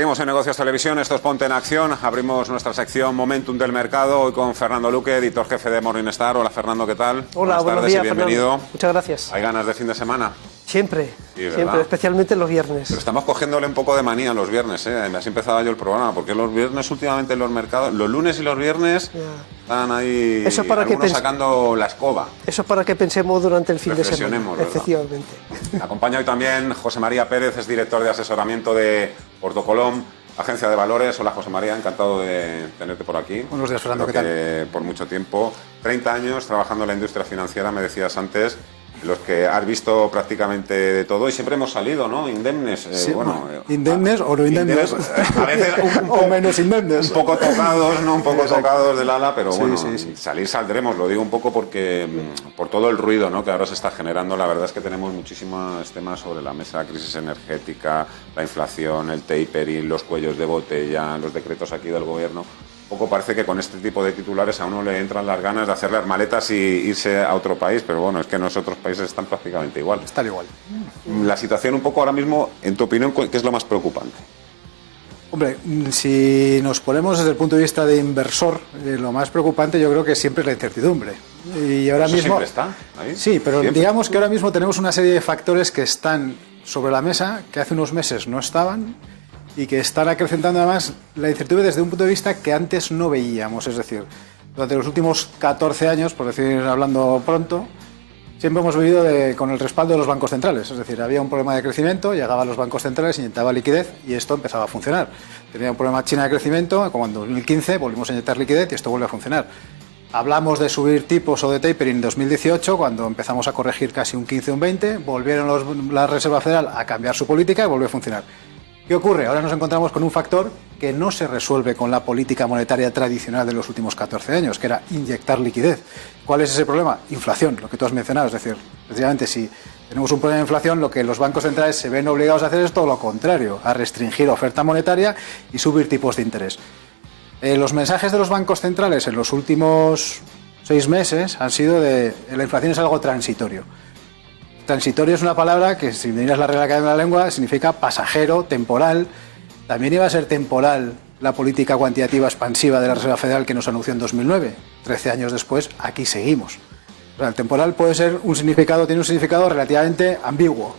Seguimos en Negocios Televisión, esto es Ponte en Acción. Abrimos nuestra sección Momentum del Mercado, hoy con Fernando Luque, editor jefe de Morningstar. Hola Fernando, ¿qué tal? Hola, buenas tardes días, y bienvenido. Fernando. Muchas gracias. ¿Hay ganas de fin de semana? Siempre, Sí, siempre, especialmente los viernes. Pero estamos cogiéndole un poco de manía los viernes, ¿eh? Así empezaba yo el programa, porque los viernes últimamente en los mercados, los lunes y los viernes están ahí eso es para algunos sacando la escoba. Eso es para que pensemos durante el fin de semana. ¿Verdad? Efectivamente. Me acompaña hoy también José María Pérez, es director de asesoramiento de Porto Colom, agencia de valores. Hola José María, encantado de tenerte por aquí. Buenos días, Fernando, ¿qué tal? Por mucho tiempo, 30 años trabajando en la industria financiera, me decías antes, los que has visto prácticamente de todo y siempre hemos salido, ¿no? Indemnes. Sí, indemnes o no indemnes. A veces o menos indemnes. Un poco tocados, ¿no? Un poco tocados del ala, pero bueno, sí. salir saldremos. Lo digo un poco porque por todo el ruido, ¿no?, que ahora se está generando. La verdad es que tenemos muchísimos temas sobre la mesa: crisis energética, la inflación, el tapering, los cuellos de botella, los decretos aquí del gobierno. Poco parece que con este tipo de titulares a uno le entran las ganas de hacer las maletas y irse a otro país, pero bueno, es que en los otros países están prácticamente igual. Están igual. La situación un poco ahora mismo, en tu opinión, ¿qué es lo más preocupante? Hombre, si nos ponemos desde el punto de vista de inversor, lo más preocupante yo creo que siempre es la incertidumbre. Y ahora ¿Eso mismo siempre está ahí? Sí, pero ¿Siempre? digamos que ahora mismo tenemos una serie de factores que están sobre la mesa, que hace unos meses no estaban, y que están acrecentando además la incertidumbre desde un punto de vista que antes no veíamos. Es decir, durante los últimos 14 años, por decir hablando pronto, siempre hemos vivido con el respaldo de los bancos centrales. Es decir, había un problema de crecimiento, llegaban los bancos centrales, inyectaba liquidez y esto empezaba a funcionar. Tenía un problema China de crecimiento, como en 2015 volvimos a inyectar liquidez y esto vuelve a funcionar. Hablamos de subir tipos o de tapering en 2018, cuando empezamos a corregir casi un 15 o un 20, volvieron la Reserva Federal a cambiar su política y volvió a funcionar. ¿Qué ocurre? Ahora nos encontramos con un factor que no se resuelve con la política monetaria tradicional de los últimos 14 años, que era inyectar liquidez. ¿Cuál es ese problema? Inflación, lo que tú has mencionado. Es decir, precisamente si tenemos un problema de inflación, lo que los bancos centrales se ven obligados a hacer es todo lo contrario, a restringir oferta monetaria y subir tipos de interés. Los mensajes de los bancos centrales en los últimos 6 meses han sido de la inflación es algo transitorio. Transitorio es una palabra que, si miras la Real Academia de la Lengua, significa pasajero, temporal. También iba a ser temporal la política cuantitativa expansiva de la Reserva Federal que nos anunció en 2009. 13 años después, aquí seguimos. O sea, el temporal tiene un significado relativamente ambiguo.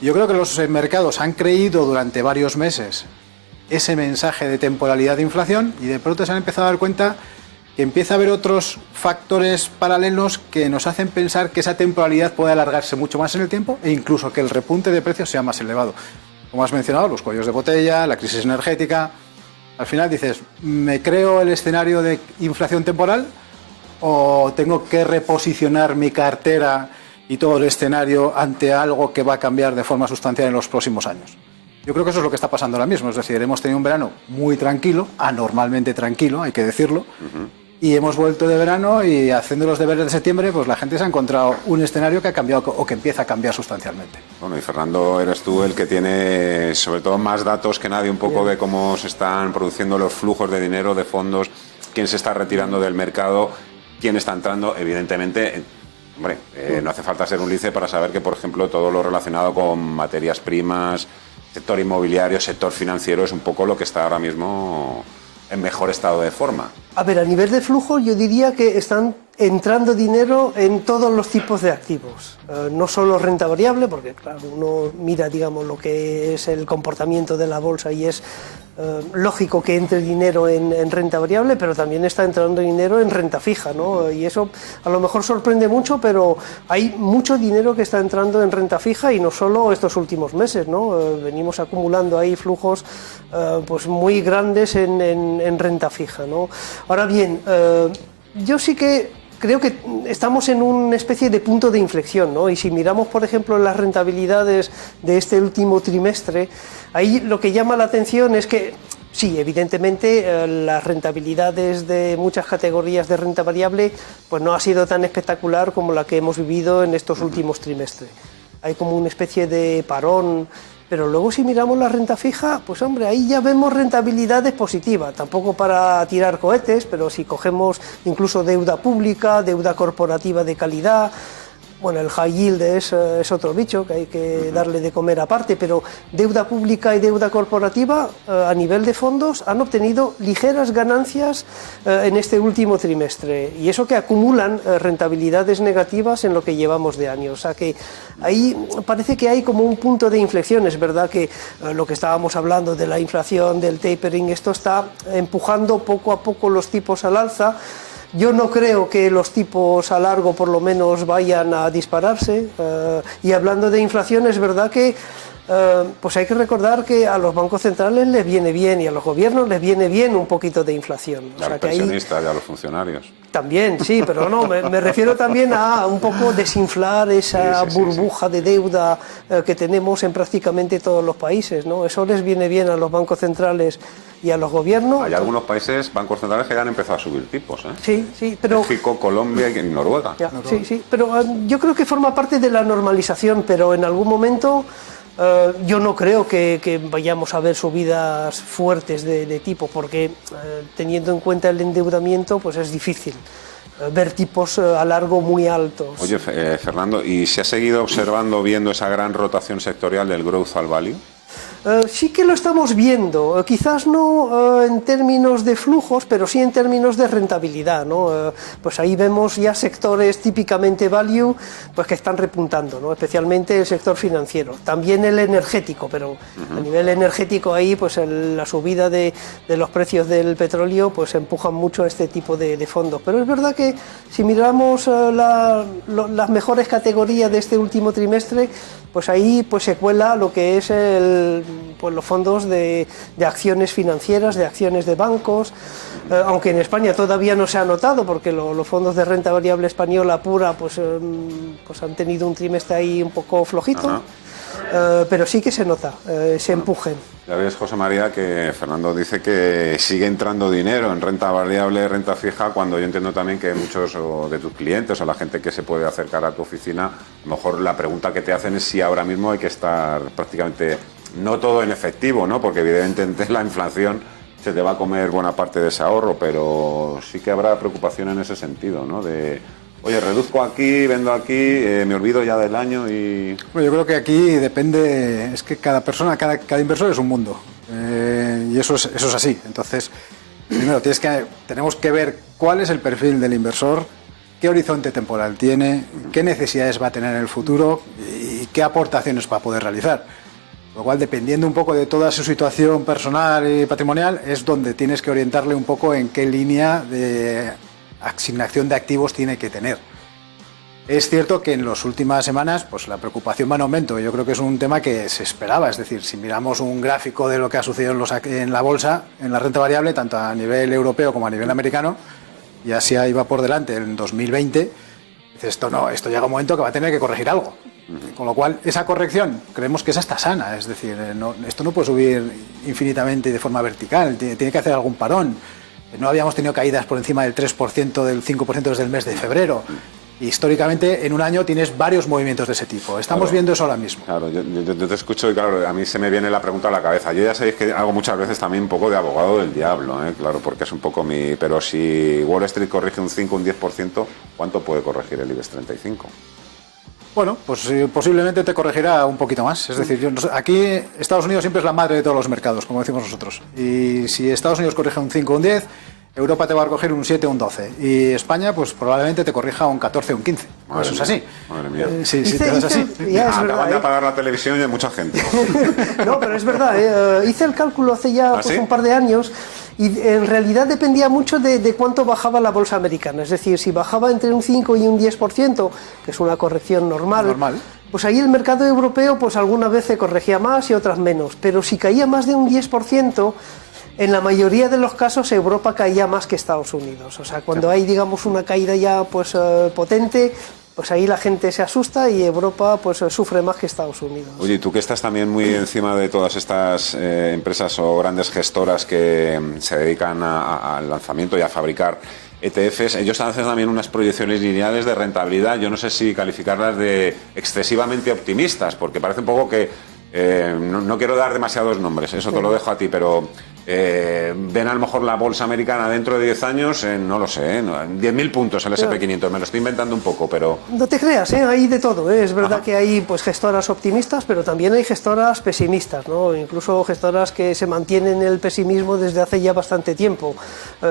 Y yo creo que los mercados han creído durante varios meses ese mensaje de temporalidad de inflación y de pronto se han empezado a dar cuenta que empieza a haber otros factores paralelos que nos hacen pensar que esa temporalidad puede alargarse mucho más en el tiempo e incluso que el repunte de precios sea más elevado. Como has mencionado, los cuellos de botella, la crisis energética. Al final dices, ¿me creo el escenario de inflación temporal o tengo que reposicionar mi cartera y todo el escenario ante algo que va a cambiar de forma sustancial en los próximos años? Yo creo que eso es lo que está pasando ahora mismo. Es decir, hemos tenido un verano muy tranquilo, anormalmente tranquilo, hay que decirlo, y hemos vuelto de verano y haciendo los deberes de septiembre, pues la gente se ha encontrado un escenario que ha cambiado o que empieza a cambiar sustancialmente. Bueno, y Fernando, eres tú el que tiene sobre todo más datos que nadie un poco de cómo se están produciendo los flujos de dinero, de fondos, quién se está retirando del mercado, quién está entrando. Evidentemente, hombre, no hace falta ser un lince para saber que, por ejemplo, todo lo relacionado con materias primas, sector inmobiliario, sector financiero, es un poco lo que está ahora mismo en mejor estado de forma. A ver, a nivel de flujo yo diría que están entrando dinero en todos los tipos de activos, no solo renta variable, porque claro, uno mira, digamos, lo que es el comportamiento de la bolsa y es lógico que entre dinero en renta variable, pero también está entrando dinero en renta fija, ¿no? Y eso a lo mejor sorprende mucho, pero hay mucho dinero que está entrando en renta fija y no solo estos últimos meses, ¿no? Venimos acumulando ahí flujos pues muy grandes en renta fija, ¿no? Ahora bien, yo sí que creo que estamos en una especie de punto de inflexión, ¿no? Y si miramos, por ejemplo, las rentabilidades de este último trimestre, ahí lo que llama la atención es que, sí, evidentemente, las rentabilidades de muchas categorías de renta variable pues no ha sido tan espectacular como la que hemos vivido en estos últimos trimestres. Hay como una especie de parón. Pero luego si miramos la renta fija, pues hombre, ahí ya vemos rentabilidades positivas, tampoco para tirar cohetes, pero si cogemos incluso deuda pública, deuda corporativa de calidad, Bueno, el high yield es otro bicho que hay que darle de comer aparte, pero deuda pública y deuda corporativa a nivel de fondos han obtenido ligeras ganancias en este último trimestre, y eso que acumulan rentabilidades negativas en lo que llevamos de año. O sea que ahí parece que hay como un punto de inflexión. Es verdad que lo que estábamos hablando de la inflación, del tapering, esto está empujando poco a poco los tipos al alza. Yo no creo que los tipos a largo por lo menos vayan a dispararse, y hablando de inflación, es verdad que pues hay que recordar que a los bancos centrales les viene bien y a los gobiernos les viene bien un poquito de inflación. A los pensionistas y a los funcionarios. También, sí, pero no, me refiero también a un poco desinflar esa burbuja de deuda que tenemos en prácticamente todos los países, ¿no? Eso les viene bien a los bancos centrales y a los gobiernos. Hay algunos países, bancos centrales, que ya han empezado a subir tipos, ¿eh? Sí, pero... México, Colombia y Noruega. Ya, sí, pero yo creo que forma parte de la normalización, pero en algún momento... yo no creo que vayamos a ver subidas fuertes de tipo, porque teniendo en cuenta el endeudamiento, pues es difícil ver tipos a largo muy altos. Oye, Fernando, ¿y se ha seguido viendo esa gran rotación sectorial del growth al value? Sí que lo estamos viendo, quizás no en términos de flujos, pero sí en términos de rentabilidad, ¿no? Pues ahí vemos ya sectores típicamente value, pues que están repuntando, ¿no? Especialmente el sector financiero, también el energético, pero a nivel energético ahí pues la subida de los precios del petróleo pues empujan mucho a este tipo de fondos. Pero es verdad que si miramos las mejores categorías de este último trimestre, pues ahí pues se cuela lo que es pues los fondos de acciones financieras, de acciones de bancos, aunque en España todavía no se ha notado, porque los fondos de renta variable española pura pues han tenido un trimestre ahí un poco flojito. Pero sí que se nota ese empuje. Ya ves, José María, que Fernando dice que sigue entrando dinero en renta variable, renta fija, cuando yo entiendo también que muchos de tus clientes o la gente que se puede acercar a tu oficina, a lo mejor la pregunta que te hacen es si ahora mismo hay que estar prácticamente, no todo en efectivo, ¿no? Porque evidentemente la inflación se te va a comer buena parte de ese ahorro, pero sí que habrá preocupación en ese sentido, ¿no? De... Oye, reduzco aquí, vendo aquí, me olvido ya del año y... Bueno, yo creo que aquí depende, es que cada persona, cada inversor es un mundo, y eso es así. Entonces, primero tenemos que ver cuál es el perfil del inversor, qué horizonte temporal tiene, qué necesidades va a tener en el futuro y qué aportaciones va a poder realizar. Lo cual, dependiendo un poco de toda su situación personal y patrimonial, es donde tienes que orientarle un poco en qué línea de asignación de activos tiene que tener. Es cierto que en las últimas semanas pues la preocupación va en aumento. Yo creo que es un tema que se esperaba. Es decir, si miramos un gráfico de lo que ha sucedido en la bolsa, en la renta variable, tanto a nivel europeo como a nivel americano, y así iba por delante en 2020, dices, esto llega un momento que va a tener que corregir algo. Con lo cual, esa corrección creemos que es hasta sana. Es decir, esto no puede subir infinitamente y de forma vertical, tiene que hacer algún parón. No habíamos tenido caídas por encima del 3%, del 5% desde el mes de febrero. Históricamente, en un año tienes varios movimientos de ese tipo. Estamos viendo eso ahora mismo. Claro, yo te escucho y claro, a mí se me viene la pregunta a la cabeza. Yo ya sabéis que hago muchas veces también un poco de abogado del diablo, claro, porque es un poco mi... Pero si Wall Street corrige un 5, un 10%, ¿cuánto puede corregir el IBEX 35? Bueno, pues posiblemente te corregirá un poquito más. Es decir, aquí Estados Unidos siempre es la madre de todos los mercados, como decimos nosotros. Y si Estados Unidos corrige un 5 o un 10, Europa te va a corregir un 7 o un 12. Y España, pues probablemente te corrija un 14 o un 15. Eso es así. Madre mía. Si te das así. Acaban de apagar la televisión y hay mucha gente. No, pero es verdad. Hice el cálculo hace ya un par de años. Y en realidad dependía mucho de cuánto bajaba la bolsa americana. Es decir, si bajaba entre un 5 y un 10%, que es una corrección normal, pues ahí el mercado europeo pues algunas veces corregía más y otras menos. Pero si caía más de un 10%, en la mayoría de los casos Europa caía más que Estados Unidos. O sea, cuando hay, digamos, una caída ya pues potente, pues ahí la gente se asusta y Europa pues sufre más que Estados Unidos. Oye, tú que estás también muy encima de todas estas empresas o grandes gestoras que se dedican al lanzamiento y a fabricar ETFs, ellos hacen también unas proyecciones lineales de rentabilidad. Yo no sé si calificarlas de excesivamente optimistas, porque parece un poco que no quiero dar demasiados nombres, eso te lo dejo a ti, pero ven a lo mejor la bolsa americana dentro de 10 años, no lo sé, en 10.000 puntos el SP500, me lo estoy inventando un poco, pero... No te creas, hay de todo, es verdad que hay pues gestoras optimistas, pero también hay gestoras pesimistas, ¿no? Incluso gestoras que se mantienen en el pesimismo desde hace ya bastante tiempo.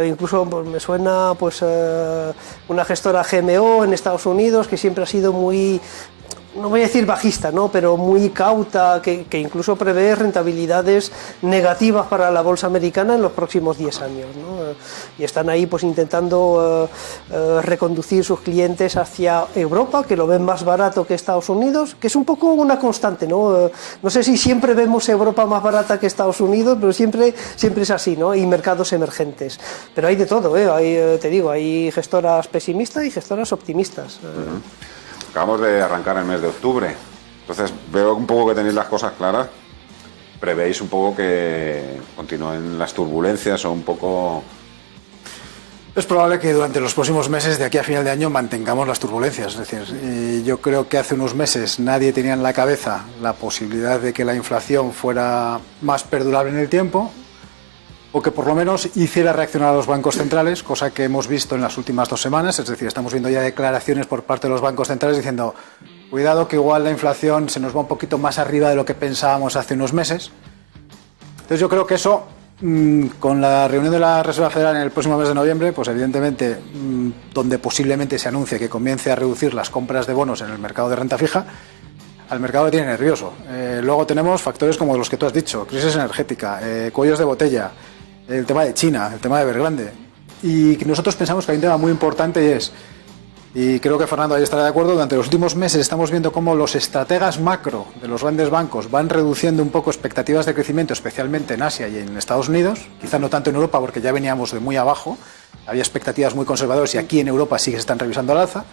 Incluso pues, me suena pues una gestora GMO en Estados Unidos que siempre ha sido muy... no voy a decir bajista, ¿no? Pero muy cauta, que incluso prevé rentabilidades negativas para la bolsa americana en los próximos 10 años, ¿no? Y están ahí pues intentando reconducir sus clientes hacia Europa, que lo ven más barato que Estados Unidos, que es un poco una constante, ¿no? No sé si siempre vemos Europa más barata que Estados Unidos, pero siempre es así, ¿no? Y mercados emergentes. Pero hay de todo, te digo, hay gestoras pesimistas y gestoras optimistas. Acabamos de arrancar el mes de octubre, entonces veo un poco que tenéis las cosas claras. ¿Prevéis un poco que continúen las turbulencias o un poco...? Es probable que durante los próximos meses, de aquí a final de año, mantengamos las turbulencias. Es decir, yo creo que hace unos meses nadie tenía en la cabeza la posibilidad de que la inflación fuera más perdurable en el tiempo, o que por lo menos hiciera reaccionar a los bancos centrales, cosa que hemos visto en las últimas 2 semanas. Es decir, estamos viendo ya declaraciones por parte de los bancos centrales diciendo cuidado que igual la inflación se nos va un poquito más arriba de lo que pensábamos hace unos meses. Entonces yo creo que eso, con la reunión de la Reserva Federal en el próximo mes de noviembre, pues evidentemente donde posiblemente se anuncie que comience a reducir las compras de bonos en el mercado de renta fija, al mercado le tiene nervioso. Luego tenemos factores como los que tú has dicho, crisis energética, cuellos de botella, el tema de China, el tema de Evergrande. Y nosotros pensamos que hay un tema muy importante y es, y creo que Fernando ahí estará de acuerdo, durante los últimos meses estamos viendo cómo los estrategas macro de los grandes bancos van reduciendo un poco expectativas de crecimiento, especialmente en Asia y en Estados Unidos, quizá no tanto en Europa porque ya veníamos de muy abajo, había expectativas muy conservadoras y aquí en Europa sí que se están revisando al alza.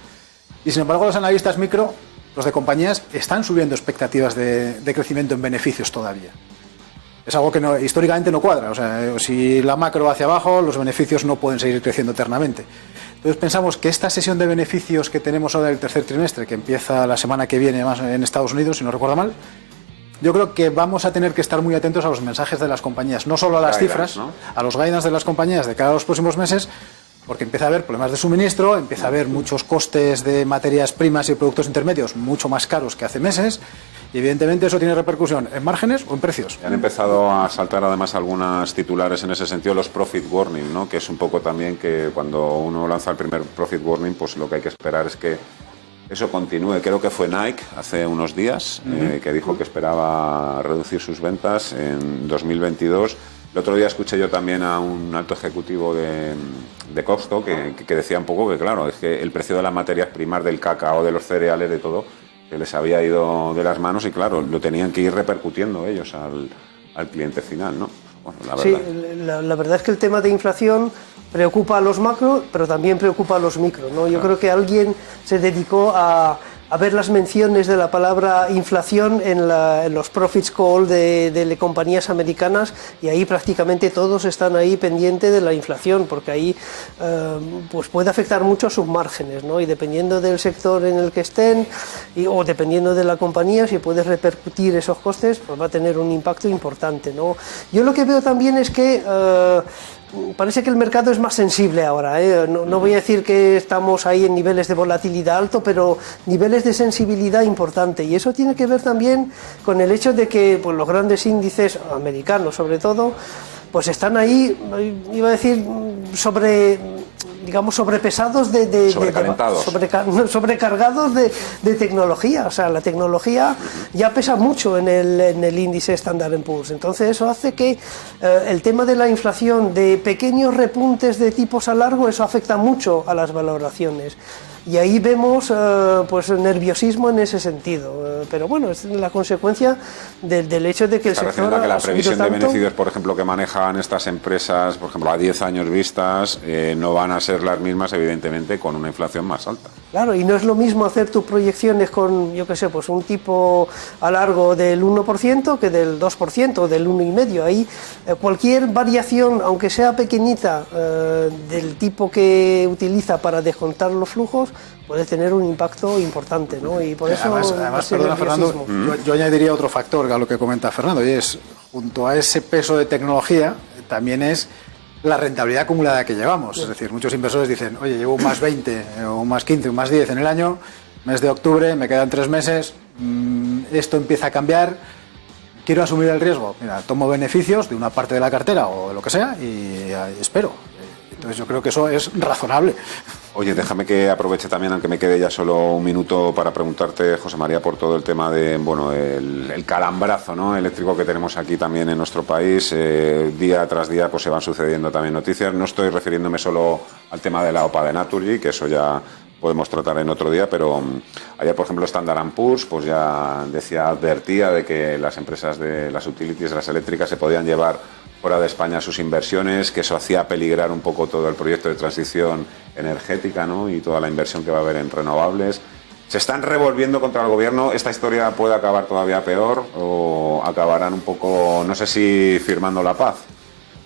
Y sin embargo los analistas micro, los de compañías, están subiendo expectativas de crecimiento en beneficios todavía. Es algo que históricamente no cuadra. O sea, si la macro va hacia abajo, los beneficios no pueden seguir creciendo eternamente. Entonces pensamos que esta sesión de beneficios que tenemos ahora del tercer trimestre, que empieza la semana que viene más en Estados Unidos, si no recuerdo mal, yo creo que vamos a tener que estar muy atentos a los mensajes de las compañías, no solo a las cifras, ¿no? A los guidance de las compañías de cara a los próximos meses, porque empieza a haber problemas de suministro, empieza a haber muchos costes de materias primas y productos intermedios mucho más caros que hace meses, y evidentemente eso tiene repercusión en márgenes o en precios. Han empezado a saltar además algunas titulares en ese sentido, los profit warning, ¿no? Que es un poco también que cuando uno lanza el primer profit warning, pues lo que hay que esperar es que eso continúe. Creo que fue Nike hace unos días que dijo que esperaba reducir sus ventas en 2022. El otro día escuché yo también a un alto ejecutivo de Costco que decía un poco que, claro, es que el precio de las materias primas, del cacao, de los cereales, de todo, que les había ido de las manos y, claro, lo tenían que ir repercutiendo ellos al cliente final, ¿no? Bueno, la verdad. Sí, la verdad es que el tema de inflación preocupa a los macro, pero también preocupa a los micro, ¿no? Yo creo que alguien se dedicó a ver las menciones de la palabra inflación en los profits call de compañías americanas, y ahí prácticamente todos están ahí pendientes de la inflación, porque ahí pues puede afectar mucho a sus márgenes, ¿no? Y dependiendo del sector en el que estén o dependiendo de la compañía, si puedes repercutir esos costes, pues va a tener un impacto importante, ¿no? Yo lo que veo también es que parece que el mercado es más sensible ahora, ¿eh? No voy a decir que estamos ahí en niveles de volatilidad alto, pero niveles de sensibilidad importante, y eso tiene que ver también con el hecho de que pues, los grandes índices americanos sobre todo pues están ahí, iba a decir, sobrepesados sobrecargados de tecnología. O sea, la tecnología ya pesa mucho en el índice Standard & Poor's. Entonces eso hace que el tema de la inflación, de pequeños repuntes de tipos a largo, eso afecta mucho a las valoraciones. Y ahí vemos pues nerviosismo en ese sentido, pero bueno, es la consecuencia del hecho de que el sector que la previsión de beneficios, por ejemplo, que manejan estas empresas, por ejemplo, a 10 años vistas, no van a ser las mismas, evidentemente, con una inflación más alta. Claro, y no es lo mismo hacer tus proyecciones con, yo qué sé, pues un tipo a largo del 1% que del 2% o del 1,5%. Ahí cualquier variación, aunque sea pequeñita, del tipo que utiliza para descontar los flujos, puede tener un impacto importante, ¿no? Y por eso además perdona, Fernando, yo añadiría otro factor a lo que comenta Fernando, y es, junto a ese peso de tecnología, también es la rentabilidad acumulada que llevamos. Es decir, muchos inversores dicen, oye, llevo un más 20, o un más 15, un más 10 en el año, mes de octubre, me quedan 3 meses, esto empieza a cambiar, quiero asumir el riesgo. Mira, tomo beneficios de una parte de la cartera o de lo que sea y espero. Entonces yo creo que eso es razonable. Oye, déjame que aproveche también, aunque me quede ya solo un minuto, para preguntarte, José María, por todo el tema de, bueno, el calambrazo, ¿no?, eléctrico que tenemos aquí también en nuestro país. Día tras día pues se van sucediendo también noticias. No estoy refiriéndome solo al tema de la OPA de Naturgy, que eso ya podemos tratar en otro día, pero ayer, por ejemplo, Standard & Poor's pues ya advertía de que las empresas de las utilities, las eléctricas, se podían llevar fuera de España sus inversiones, que eso hacía peligrar un poco todo el proyecto de transición energética, ¿no?, y toda la inversión que va a haber en renovables. ¿Se están revolviendo contra el gobierno? ¿Esta historia puede acabar todavía peor o acabarán un poco, no sé si firmando la paz?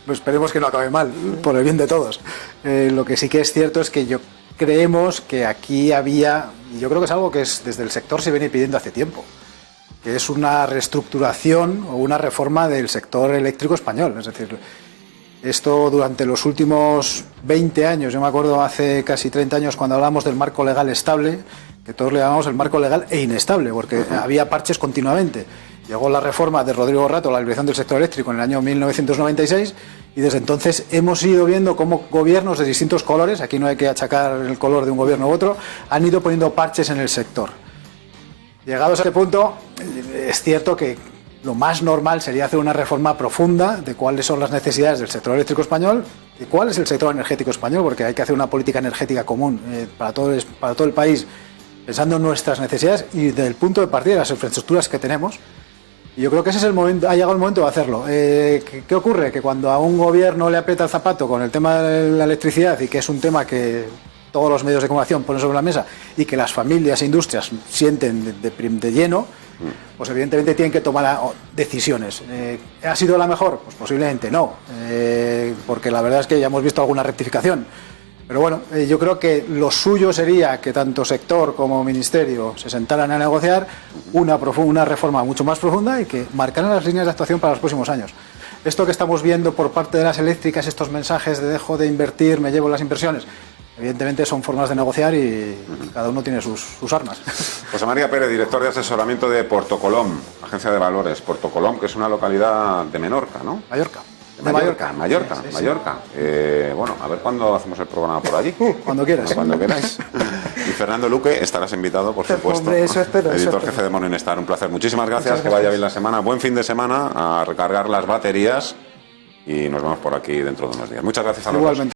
Pues esperemos que no acabe mal, por el bien de todos. Lo que sí que es cierto es que creemos que aquí había, y yo creo que es algo que desde el sector se viene pidiendo hace tiempo, que es una reestructuración o una reforma del sector eléctrico español. Es decir, esto durante los últimos 20 años, yo me acuerdo hace casi 30 años cuando hablamos del marco legal estable, que todos le llamamos el marco legal e inestable, porque había parches continuamente. Llegó la reforma de Rodrigo Rato, la liberación del sector eléctrico, en el año 1996, y desde entonces hemos ido viendo cómo gobiernos de distintos colores, aquí no hay que achacar el color de un gobierno u otro, han ido poniendo parches en el sector. Llegados a este punto, es cierto que lo más normal sería hacer una reforma profunda de cuáles son las necesidades del sector eléctrico español y cuál es el sector energético español, porque hay que hacer una política energética común para todo el país, pensando en nuestras necesidades y desde el punto de partida de las infraestructuras que tenemos. Y yo creo que ese es el momento, ha llegado el momento de hacerlo. ¿Qué ocurre? Que cuando a un gobierno le aprieta el zapato con el tema de la electricidad, y que es un tema que todos los medios de comunicación ponen sobre la mesa y que las familias e industrias sienten de lleno, pues evidentemente tienen que tomar decisiones. ¿Ha sido la mejor? Pues posiblemente no, porque la verdad es que ya hemos visto alguna rectificación. Pero bueno, yo creo que lo suyo sería que tanto sector como ministerio se sentaran a negociar una reforma mucho más profunda y que marcaran las líneas de actuación para los próximos años. Esto que estamos viendo por parte de las eléctricas, estos mensajes de dejo de invertir, me llevo las inversiones, evidentemente son formas de negociar y cada uno tiene sus armas. José María Pérez, director de asesoramiento de Porto Colom, agencia de valores. Porto Colom, que es una localidad de Menorca, ¿no? Mallorca. Mallorca. Sí. Bueno, a ver cuándo hacemos el programa por allí. Cuando quieras. Cuando queráis. Y Fernando Luque, estarás invitado, por supuesto. Hombre, eso espero. Editor jefe de Morning Star, un placer. Muchísimas gracias, que vaya bien la semana. Buen fin de semana, a recargar las baterías y nos vemos por aquí dentro de unos días. Muchas gracias a los dos.